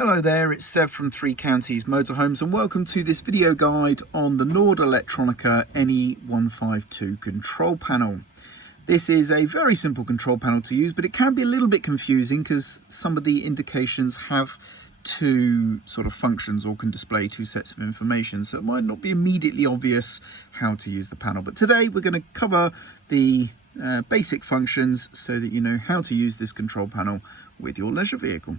Hello there, it's Sev from Three Counties Motorhomes and welcome to this video guide on the Nord Elettronica NE152 control panel. This is a very simple control panel to use, but it can be a little bit confusing because some of the indications have two sort of functions or can display two sets of information, so it might not be immediately obvious how to use the panel. But today we're going to cover the basic functions so that you know how to use this control panel with your leisure vehicle.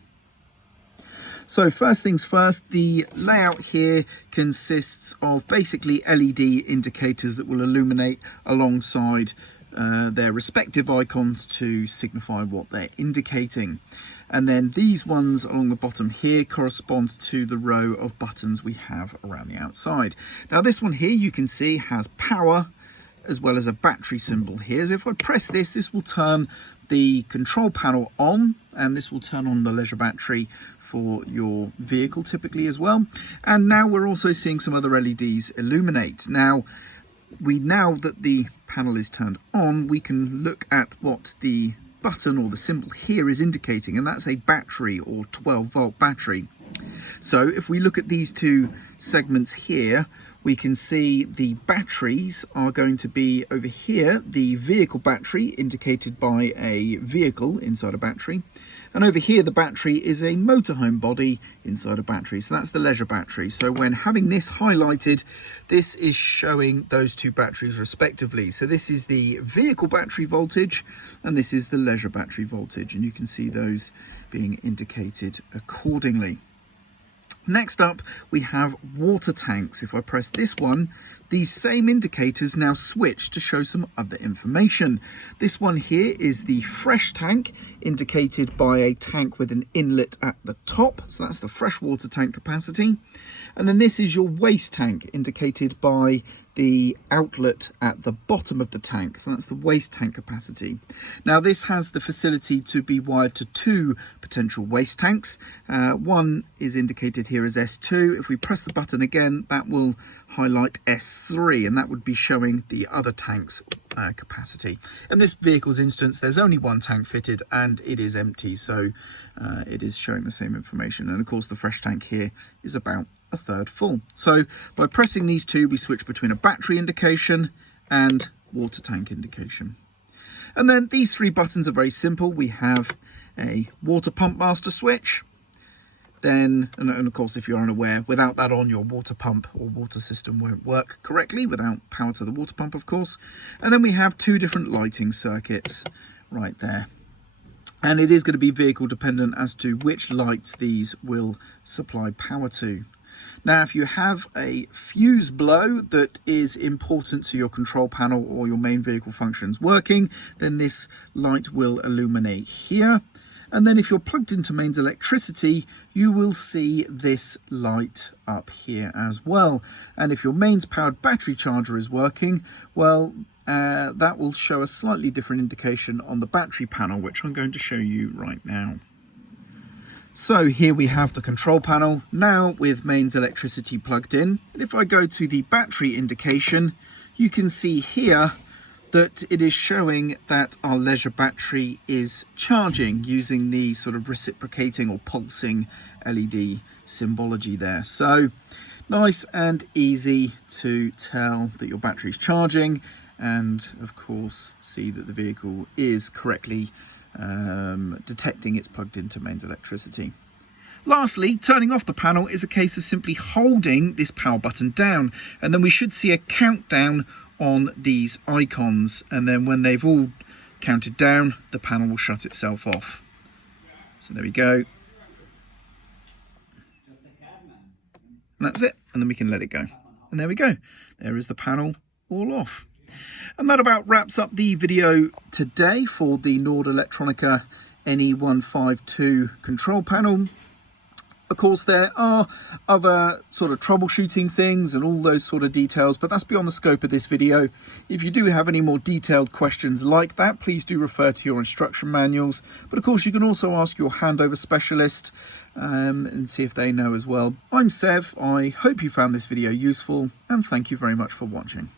So first things first, the layout here consists of basically LED indicators that will illuminate alongside their respective icons to signify what they're indicating. And then these ones along the bottom here correspond to the row of buttons we have around the outside. Now this one here you can see has power as well as a battery symbol here. If I press this, this will turn the control panel on, and this will turn on the leisure battery for your vehicle typically as well. And now we're also seeing some other LEDs illuminate. Now that the panel is turned on, we can look at what the button or the symbol here is indicating, and that's a battery or 12-volt battery. So if we look at these two segments here, we can see the batteries are going to be over here, the vehicle battery indicated by a vehicle inside a battery. And over here, the battery is a motorhome body inside a battery. So that's the leisure battery. So when having this highlighted, this is showing those two batteries respectively. So this is the vehicle battery voltage and this is the leisure battery voltage. And you can see those being indicated accordingly. Next up, we have water tanks. If I press this one, these same indicators now switch to show some other information. This one here is the fresh tank, indicated by a tank with an inlet at the top. So that's the fresh water tank capacity. And then this is your waste tank, indicated by the outlet at the bottom of the tank. So that's the waste tank capacity. Now this has the facility to be wired to two potential waste tanks. One is indicated here as S2. If we press the button again, that will highlight S3, and that would be showing the other tank's capacity. In this vehicle's instance, there's only one tank fitted and it is empty, so it is showing the same information. And of course the fresh tank here is about a third full. So by pressing these two, we switch between a battery indication and water tank indication. And then these three buttons are very simple. We have a water pump master switch. Then, and of course, if you're unaware, without that on, your water pump or water system won't work correctly without power to the water pump, of course. And then we have two different lighting circuits right there. And it is going to be vehicle dependent as to which lights these will supply power to. Now, if you have a fuse blow that is important to your control panel or your main vehicle functions working, then this light will illuminate here. And then if you're plugged into mains electricity, you will see this light up here as well. And if your mains powered battery charger is working, well, that will show a slightly different indication on the battery panel, which I'm going to show you right now. So here we have the control panel now with mains electricity plugged in. And if I go to the battery indication, you can see here that it is showing that our leisure battery is charging using the sort of reciprocating or pulsing LED symbology there. So nice and easy to tell that your battery is charging, and of course see that the vehicle is correctly detecting it's plugged into mains electricity. Lastly, turning off the panel is a case of simply holding this power button down, and then we should see a countdown on these icons, and then when they've all counted down, the panel will shut itself off. So there we go. And that's it, and then we can let it go. And there we go. There is the panel all off. And that about wraps up the video today for the Nord Elettronica NE152 control panel. Of course, there are other sort of troubleshooting things and all those sort of details, but that's beyond the scope of this video. If you do have any more detailed questions like that, please do refer to your instruction manuals. But of course, you can also ask your handover specialist and see if they know as well. I'm Sev. I hope you found this video useful, and thank you very much for watching.